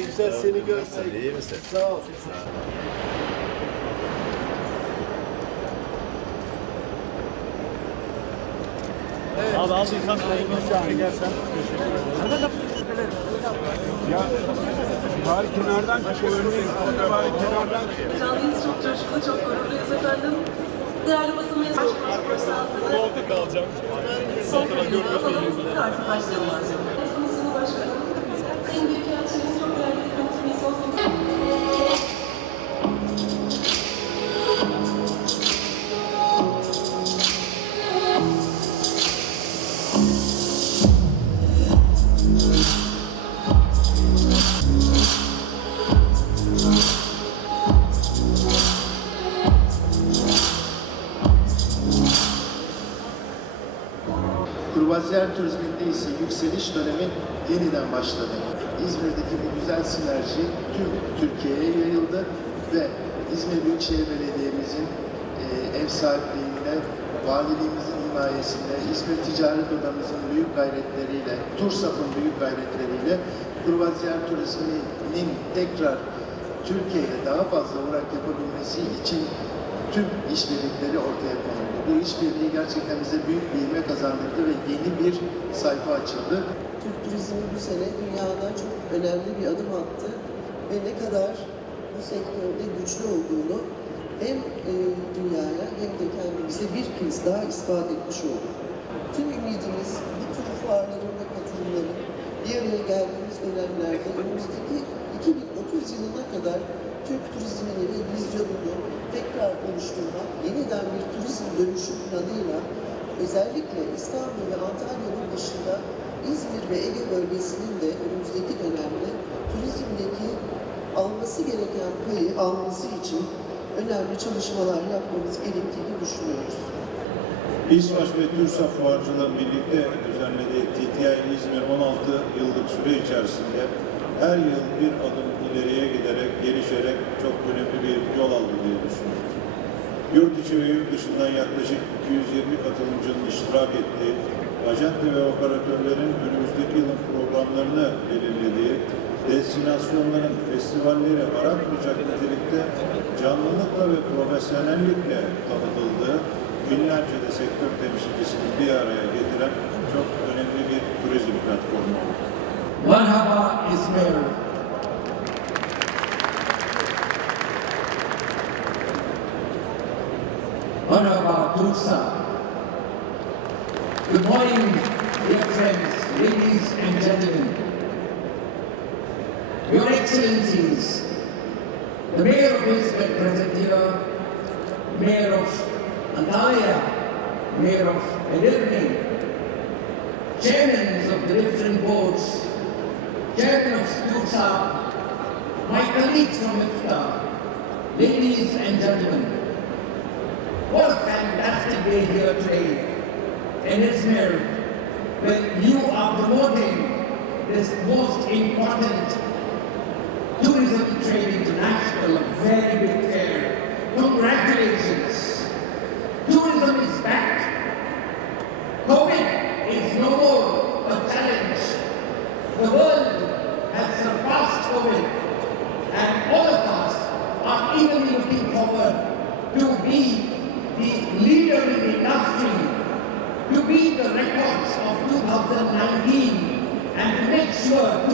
Ne güzel seni görsek. İyi misin? Sağ ol. Abi aldıysan sayın gelsen. Ya bari kenardan çık. Bari kenardan çık. Canlıyız, çok coşkulu, çok gururluyuz efendim. Değerli basın sahasını Koltuk alacağım. son kayında alalım. Artık başlayalım artık. Komisyonu Başkanım, Sayın Büyükelçimiz, çok değerli diplomatimiz, olsun. Büyükşehir Belediye'mizin e, ev sahipliğinde, valiliğimizin himayesinde, İzmir Ticaret Odamızın büyük gayretleriyle, TURSAP'ın büyük gayretleriyle Kruvazyer turizminin tekrar Türkiye'ye daha fazla uğrak yapabilmesi için tüm işbirlikleri ortaya konuldu. Bu işbirliği gerçekten bize büyük bir ivme kazandırdı ve yeni bir sayfa açıldı. Türk turizmi bu sene dünyada çok önemli bir adım attı ve ne kadar bu sektörde güçlü olduğunu hem e, dünyaya hem de kendimize bir kez daha ispat etmiş olduk. Tüm ümidimiz bu tür fuarların ve katılımların bir araya geldiğimiz dönemlerde önümüzdeki 2030 yılına kadar Türk turizmini ve vizyonunu tekrar oluşturmak, yeniden bir turizm dönüşü planıyla özellikle İstanbul ve Antalya'nın dışında İzmir ve Ege bölgesinin de önümüzdeki dönemde turizmdeki alması gereken payı alması için önemli çalışmalar yapmamız gerektiğini düşünüyoruz. İSVAŞ ve TÜRSAF fuarcıların birlikte düzenlediği TTI İzmir 16 yıllık süre içerisinde her yıl bir adım ileriye giderek, gelişerek çok önemli bir yol aldı diye düşünüyorum. Yurt içi ve yurt dışından yaklaşık 220 katılımcının iştirak ettiği, ajante ve operatörlerin önümüzdeki yılın programlarını belirlediği, destinasyonların festivalleri aratmayacak nitelikte canlılıkla ve profesyonellikle tanıtıldığı, binlerce de sektör temsilcisini bir araya getiren çok önemli bir turizm platformu. Merhaba İzmir. Merhaba Bursa. Good morning, dear friends, ladies and gentlemen. Your Excellencies, the Mayor of Elizabeth present here, Mayor of Antalya, Mayor of Ellerby, chairmen of the different boards, chairman of STUSA, my colleagues from IFTA, ladies and gentlemen, what a fantastic day here today. In Izmir when you are promoting this most important tourism trade international, a very big fair. Congratulations. Tourism is back. COVID is no more a challenge. The world has surpassed COVID, and all of us are eagerly looking forward to be the leader in the industry, to beat the records of 2019, and to make sure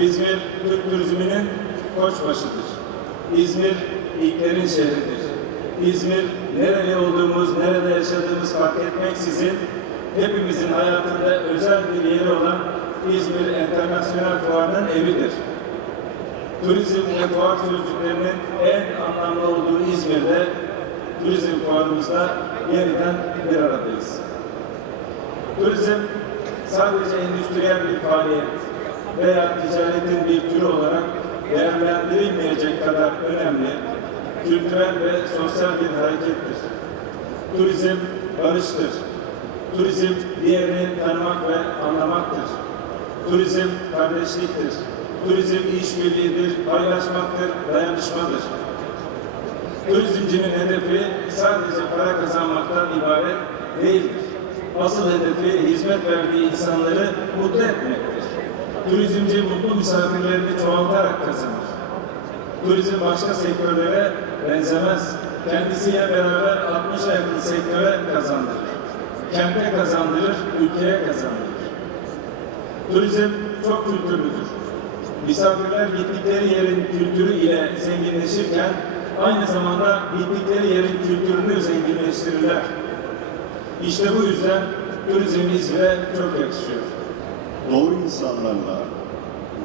İzmir, Türk turizminin koçbaşıdır. İzmir, ilklerin şehridir. İzmir, nereli olduğumuz, nerede yaşadığımız fark etmeksizin hepimizin hayatında özel bir yeri olan İzmir Enternasyonel Fuarı'nın evidir. Turizm ve fuar sözcüklerinin en anlamlı olduğu İzmir'de turizm fuarımızda yeniden bir aradayız. Turizm sadece endüstriyel bir faaliyet veya ticaretin bir türü olarak değerlendirilmeyecek kadar önemli, kültürel ve sosyal bir harekettir. Turizm barıştır. Turizm diğerini tanımak ve anlamaktır. Turizm kardeşliktir. Turizm işbirliğidir, paylaşmaktır, dayanışmadır. Turizmcinin hedefi sadece para kazanmaktan ibaret değildir. Asıl hedefi hizmet verdiği insanları mutlu etmektir. Turizmci mutlu misafirlerini çoğaltarak kazanır. Turizm başka sektörlere benzemez. Kendisiyle beraber 60'a yakın sektöre kazandırır. Kente kazandırır, ülkeye kazandırır. Turizm çok kültürlüdür. Misafirler gittikleri yerin kültürü ile zenginleşirken aynı zamanda gittikleri yerin kültürünü zenginleştirirler. İşte bu yüzden turizm İzmir'e çok yakışıyor. Doğru insanlarla,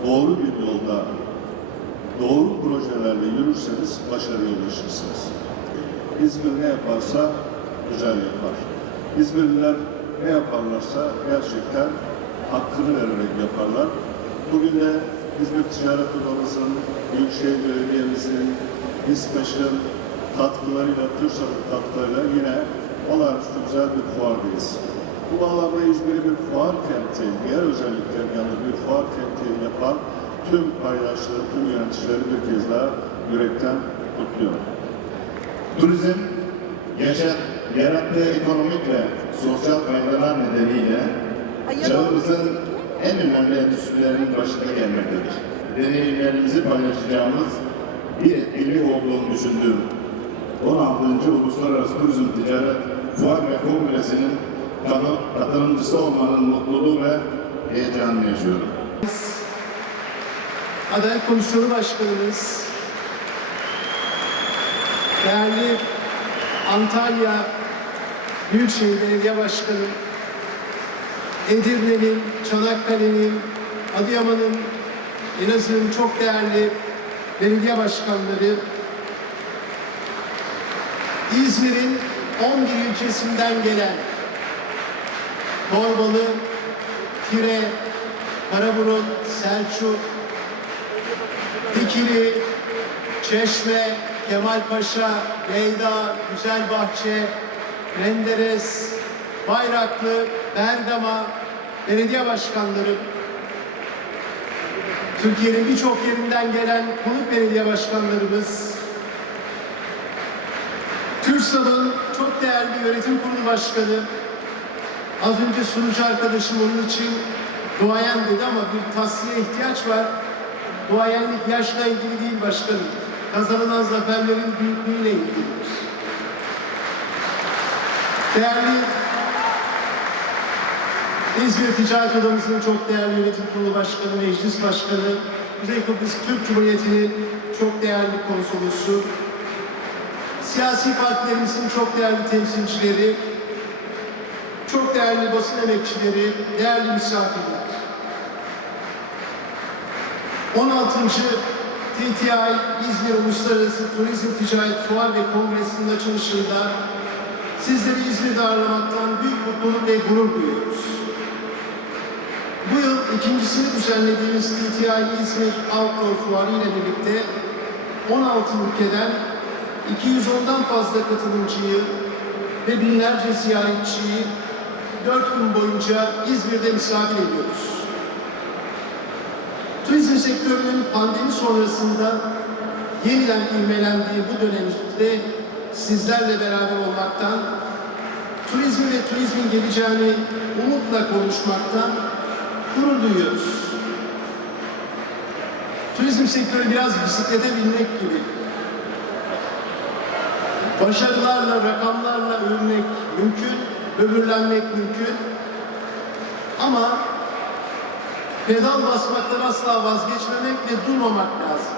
doğru bir yolda, doğru projelerle yürürseniz başarıya ulaşırsınız. İzmir ne yaparsa güzel yapar. İzmirliler ne yaparlarsa gerçekten hakkını vererek yaparlar. Bugün de İzmir Ticaret Odamızın, Büyükşehir Belediye'mizin, İSPAŞ'ın katkılarıyla, TÜRSAP'ın katkılarıyla yine olağanüstü güzel bir fuardayız. Bu bağlamda İzmir'i bir fuar kenti, diğer özelliklerin yanında bir fuar kenti yapan tüm paydaşları, tüm yöneticileri bir kez daha yürekten kutluyorum. Turizm, yaşa, yarattığı ekonomik ve sosyal faydalar nedeniyle çağımızın en önemli endüstrilerinin başında gelmektedir. Deneyimlerimizi paylaşacağımız bir etkinlik olduğunu düşündüğüm 16. Uluslararası Turizm Ticaret Fuar ve Kongresi'nin katı- katılımcısı olmanın mutluluğu ve heyecanını yaşıyorum. Adalet Komisyonu Başkanımız, değerli Antalya Büyükşehir Belediye Başkanım, Edirne'nin, Çanakkale'nin, Adıyaman'ın, Elazığ'ın çok değerli belediye başkanları, İzmir'in 11 ilçesinden gelen Torbalı, Tire, Karaburun, Selçuk, Dikili, Çeşme, Kemalpaşa, Leyda, Güzelbahçe, Menderes, Bayraklı, Bergama, belediye başkanları, Türkiye'nin birçok yerinden gelen konuk belediye başkanlarımız, TÜRSAB'ın çok değerli yönetim kurulu başkanı, az önce sunucu arkadaşım onun için duayen dedi ama bir tasfiye ihtiyaç var. Duayenlik yaşla ilgili değil başkanım. Kazanılan zaferlerin büyüklüğüyle ilgilidir. Değerli İzmir Ticaret Odamızın çok değerli yönetim kurulu başkanı, meclis başkanı, Kuzey Kıbrıs Türk Cumhuriyeti'nin çok değerli konsolosu, siyasi partilerimizin çok değerli temsilcileri, çok değerli basın emekçileri, değerli misafirler. 16. TTI İzmir Uluslararası Turizm Ticaret Fuar ve Kongresi'nin açılışında sizleri İzmir'de ağırlamaktan büyük mutluluk ve gurur duyuyoruz. Bu yıl ikincisini düzenlediğimiz TTI İzmir Outdoor Fuarı ile birlikte 16 ülkeden 210'dan fazla katılımcıyı ve binlerce ziyaretçiyi 4 gün boyunca İzmir'de misafir ediyoruz. Turizm sektörünün pandemi sonrasında yeniden ivmelendiği bu dönemde sizlerle beraber olmaktan, turizmi ve turizmin geleceğini umutla konuşmaktan gurur duyuyoruz. Turizm sektörü biraz bisiklete binmek gibi. Başarılarla, rakamlarla övünmek mümkün, böbürlenmek mümkün. Ama pedal basmaktan asla vazgeçmemek ve durmamak lazım.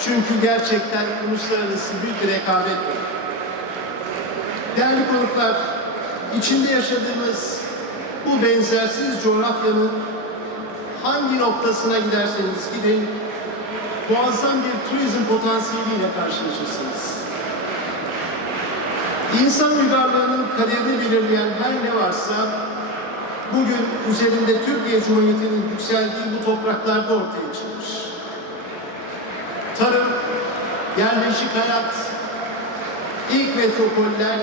Çünkü gerçekten uluslararası bir rekabet var. Değerli konuklar, içinde yaşadığımız bu benzersiz coğrafyanın hangi noktasına giderseniz gidin, muazzam bir turizm potansiyeliyle karşılaşırsınız. İnsan uygarlığının kaderini belirleyen her ne varsa bugün üzerinde Türkiye Cumhuriyeti'nin yükseldiği bu topraklarda ortaya çıkmış. Tarım, yerleşik hayat, ilk metropoller,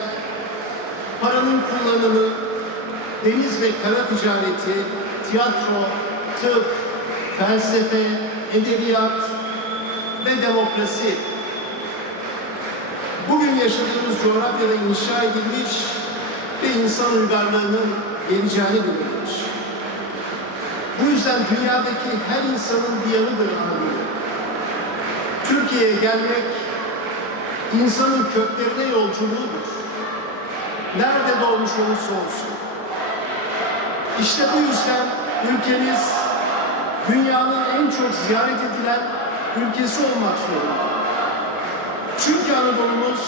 paranın kullanımı, deniz ve kara ticareti, tiyatro, tıp, felsefe, edebiyat ve demokrasi. Bugün yaşadığımız coğrafyada inşa edilmiş ve insan uygarlığının geleceğini bildirilmiş. Bu yüzden dünyadaki her insanın bir yanıdır abi. Türkiye'ye gelmek insanın köklerine yolculuğudur. Nerede doğmuş olursa olsun. İşte bu yüzden ülkemiz dünyanın en çok ziyaret edilen ülkesi olmak zorunda. Çünkü Anadolu'muz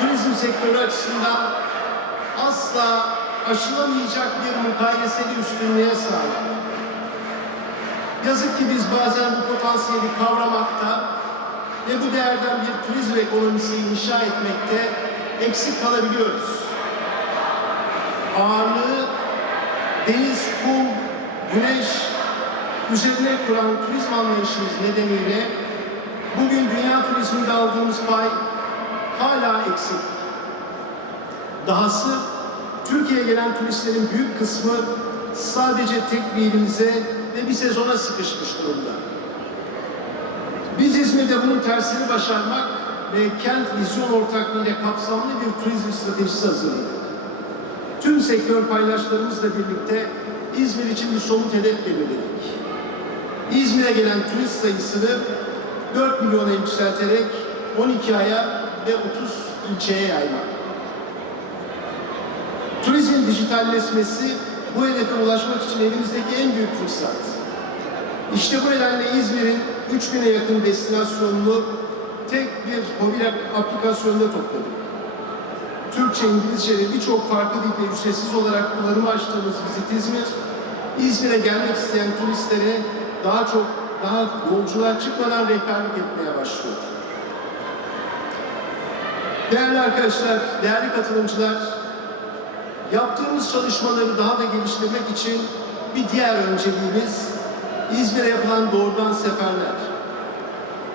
turizm sektörü açısından asla aşılamayacak bir mukayeseli üstünlüğe sahip. Yazık ki biz bazen bu potansiyeli kavramakta ve bu değerden bir turizm ekonomisi inşa etmekte eksik kalabiliyoruz. Ağırlığı deniz, kum, güneş üzerine kuran turizm anlayışımız nedeniyle turizminde aldığımız pay hala eksik. Dahası Türkiye'ye gelen turistlerin büyük kısmı sadece tek bir ilimize ve bir sezona sıkışmış durumda. Biz İzmir'de bunun tersini başarmak ve kent vizyon ortaklığıyla kapsamlı bir turizm stratejisi hazırladık. Tüm sektör paydaşlarımızla birlikte İzmir için bir somut hedef belirledik. İzmir'e gelen turist sayısını 4 milyona yükselterek 12 aya ve 30 ilçeye yaymak. Turizm dijitalleşmesi bu hedefe ulaşmak için elimizdeki en büyük fırsat. İşte bu nedenle İzmir'in 3000'e yakın destinasyonunu tek bir mobil aplikasyonda topladık. Türkçe, İngilizce ve birçok farklı dilde ücretsiz olarak kullanıma açtığımız Visit İzmir, İzmir'e gelmek isteyen turistlere daha çok, daha yolculuğa çıkmadan rehberlik etmeye başlıyor. Değerli arkadaşlar, değerli katılımcılar, yaptığımız çalışmaları daha da geliştirmek için bir diğer önceliğimiz İzmir'e yapılan doğrudan seferler.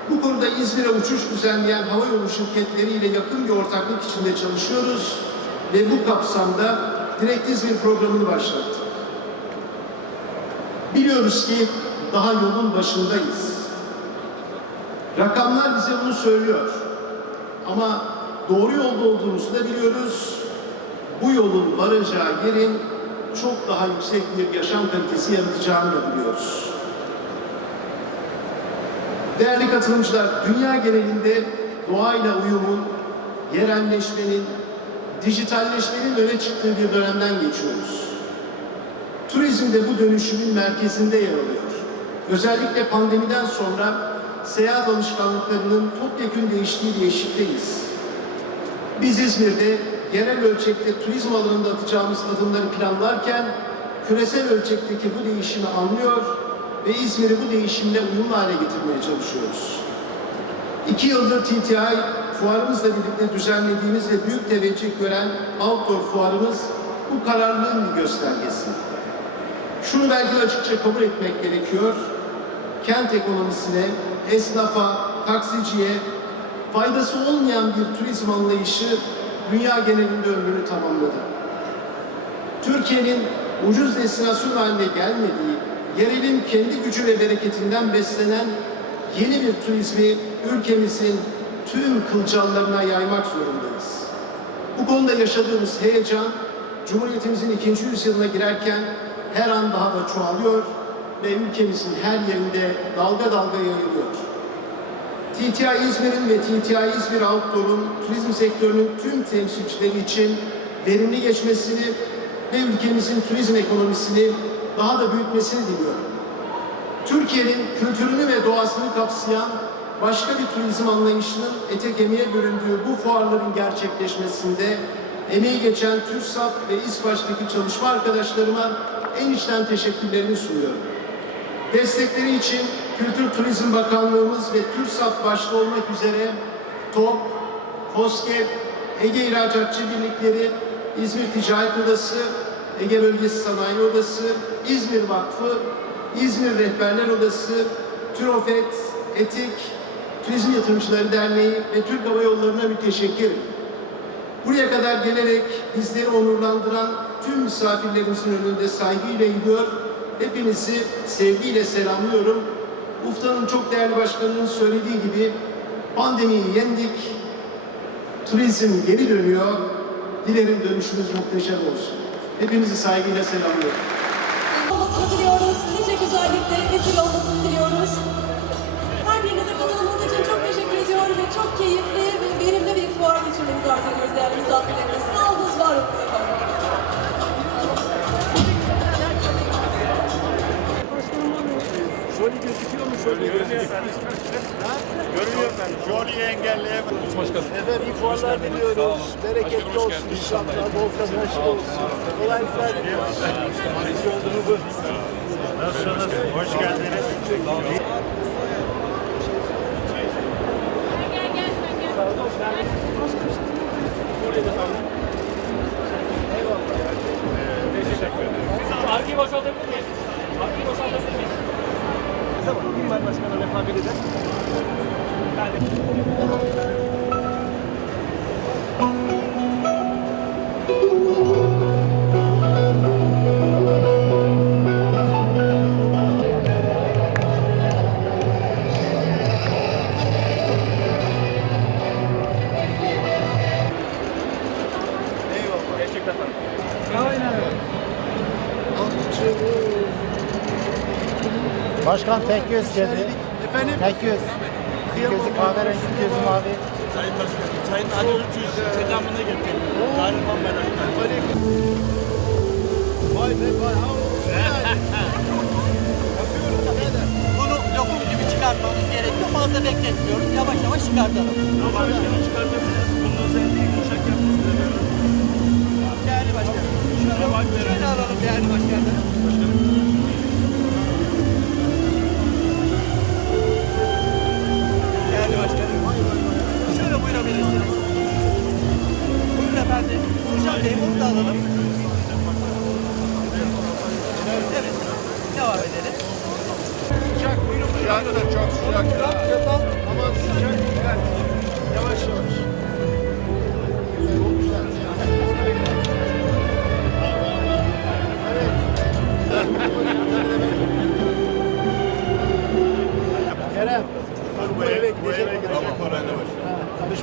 Bu konuda İzmir'e uçuş düzenleyen havayolu şirketleriyle yakın bir ortaklık içinde çalışıyoruz ve bu kapsamda Direkt İzmir programını başlattık. Biliyoruz ki daha yolun başındayız. Rakamlar bize bunu söylüyor. Ama doğru yolda olduğumuzu da biliyoruz. Bu yolun varacağı yerin çok daha yüksek bir yaşam kalitesi yaratacağını da biliyoruz. Değerli katılımcılar, dünya genelinde doğayla uyumun, yerelleşmenin, dijitalleşmenin öne çıktığı bir dönemden geçiyoruz. Turizm de bu dönüşümün merkezinde yer alıyor. Özellikle pandemiden sonra seyahat alışkanlıklarının topyekun değiştiği bir eşikteyiz. Biz İzmir'de yerel ölçekte turizm alanında atacağımız adımları planlarken küresel ölçekteki bu değişimi anlıyor ve İzmir'i bu değişimle uyumlu hale getirmeye çalışıyoruz. İki yıldır TTI fuarımızla birlikte düzenlediğimiz ve büyük teveccüh gören outdoor fuarımız bu kararlılığın bir göstergesi. Şunu belki açıkça kabul etmek gerekiyor. Kent ekonomisine, esnafa, taksiciye faydası olmayan bir turizm anlayışı dünya genelinde ömrünü tamamladı. Türkiye'nin ucuz destinasyon haline gelmediği, yerelin kendi gücü ve bereketinden beslenen yeni bir turizmi ülkemizin tüm kılcallarına yaymak zorundayız. Bu konuda yaşadığımız heyecan, Cumhuriyetimizin ikinci yüzyılına girerken her an daha da çoğalıyor ve ülkemizin her yerinde dalga dalga yayılıyor. TTI İzmir'in ve TTI İzmir Outdoor'un turizm sektörünün tüm temsilcileri için verimli geçmesini ve ülkemizin turizm ekonomisini daha da büyütmesini diliyorum. Türkiye'nin kültürünü ve doğasını kapsayan başka bir turizm anlayışının ete kemiğe büründüğü bu fuarların gerçekleşmesinde emeği geçen TÜRSAP ve İSPAŞ'taki çalışma arkadaşlarıma en içten teşekkürlerimi sunuyorum. Destekleri için Kültür Turizm Bakanlığımız ve TÜRSAP başta olmak üzere TOP, KOSGEB, Ege İhracatçı Birlikleri, İzmir Ticaret Odası, Ege Bölgesi Sanayi Odası, İzmir Vakfı, İzmir Rehberler Odası, TÜROFET, ETİK, Turizm Yatırımcıları Derneği ve Türk Hava Yolları'na müteşekkirim. Buraya kadar gelerek bizleri onurlandıran tüm misafirlerimizin önünde saygıyla eğiliyor. Hepinizi sevgiyle selamlıyorum. UFTA'nın çok değerli başkanının söylediği gibi pandemiyi yendik. Turizm geri dönüyor. Dilerim dönüşümüz muhteşem olsun. Hepinizi saygıyla selamlıyorum. Görünüyor efendim. Jolly'yi engelleyemez. Başkanım. Efendim iyi fuarlar diliyoruz. Bereketli olsun inşallah. Bol kazançlı olsun. Kolaylıklar diliyoruz. Nasılsınız? Hoş geldiniz. Arkayı Başkan tek göz geldi. Efendim? Tek göz. Bir gözü kahverengi, gözü mavi. Sayın Başkanım, Sayın Ali Ülküz selamını getirdim. Galiba merak Vay be vay. Bunu lokum gibi çıkartmamız gerekiyor. Fazla bekletmiyoruz. Yavaş yavaş çıkartalım. Başkanım çıkartabiliriz. Bunun özelliği yumuşak yapması da böyle. Değerli başkanım. Şöyle, şöyle alalım değerli başkanım.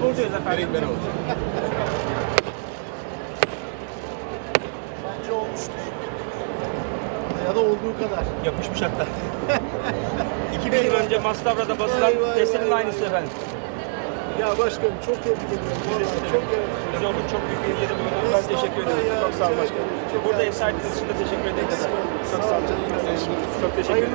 Tanışma olacağız efendim. Bence olmuştur. Ya da olduğu kadar. Yapışmış hatta. 2000 yıl önce Mastavra'da basılan Vay, vay, testinin vay, aynısı vay. efendim. Ya başkanım çok tebrik ediyorum. Vallahi çok yaratıcı. Biz olduk çok büyük bir yeri bulduk. Ben teşekkür ederim. Çok sağ olun başkanım. Çok Burada ev sahibiniz için de teşekkür ederim. Sağ olun. Çok teşekkür ederim.